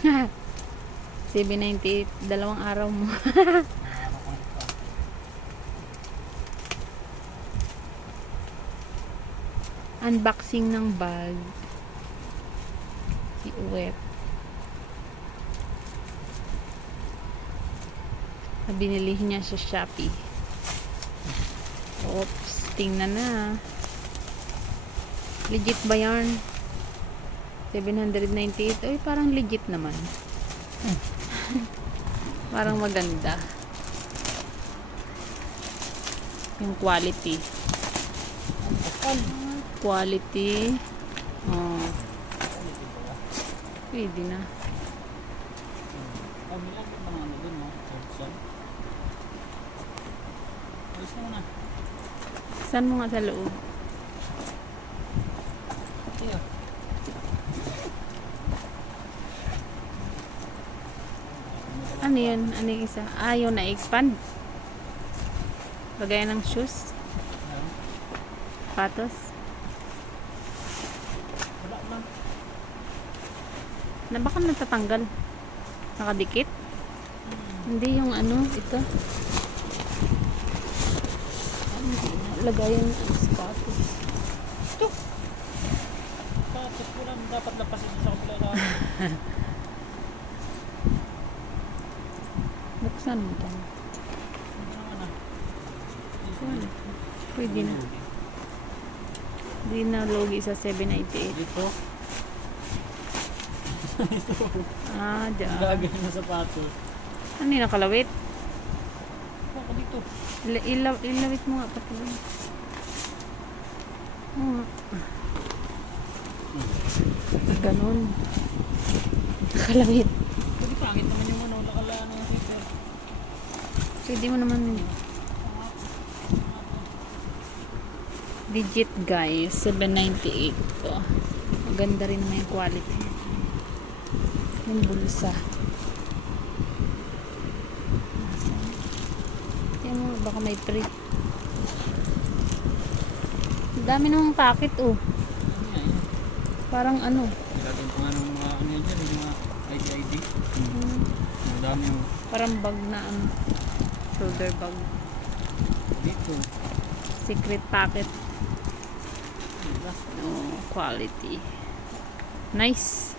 798, dalawang araw mo. Unboxing ng bag. Si Uwet. Binili niya sa Shopee. Oops, tingnan na. Legit ba yarn? 798. Ay, parang legit naman. Parang maganda. Yung quality. Quality. Oh. Pwede na. Saan mo nga sa loob? Ano yun? Ano yung isa? Ah, yung na-expand. Bagay ng shoes. Patos. Na baka natatanggal. Nakadikit. Hindi yung ano, ito. Lagayan ng sapatos. Ito. Sapatos ko lang dapat lapasin sa kabila na. Buksan mo ito. Pwede na. Hindi na logi sa 798. Dito. Ah, dyan. Gagawin na sapatos. Ano yung nakalawit? Baka dito. Ilawit mo nga pati. Ganon. Nakalawit. Pwede pangit naman yung ano, nakalaan ng zipper. Pwede mo naman. Legit guys, 798 to. Maganda rin naman yung quality. Yung bulsa. Yan mo, baka may free. Ang dami namang packet oh. Parang ano. Ilagay pa nga ng mga ano yan dyan, yung mga ID. Ang dami yung Parang bag na ano. Shoulder bag. dito. Secret packet. Diba? Oh, quality. Nice.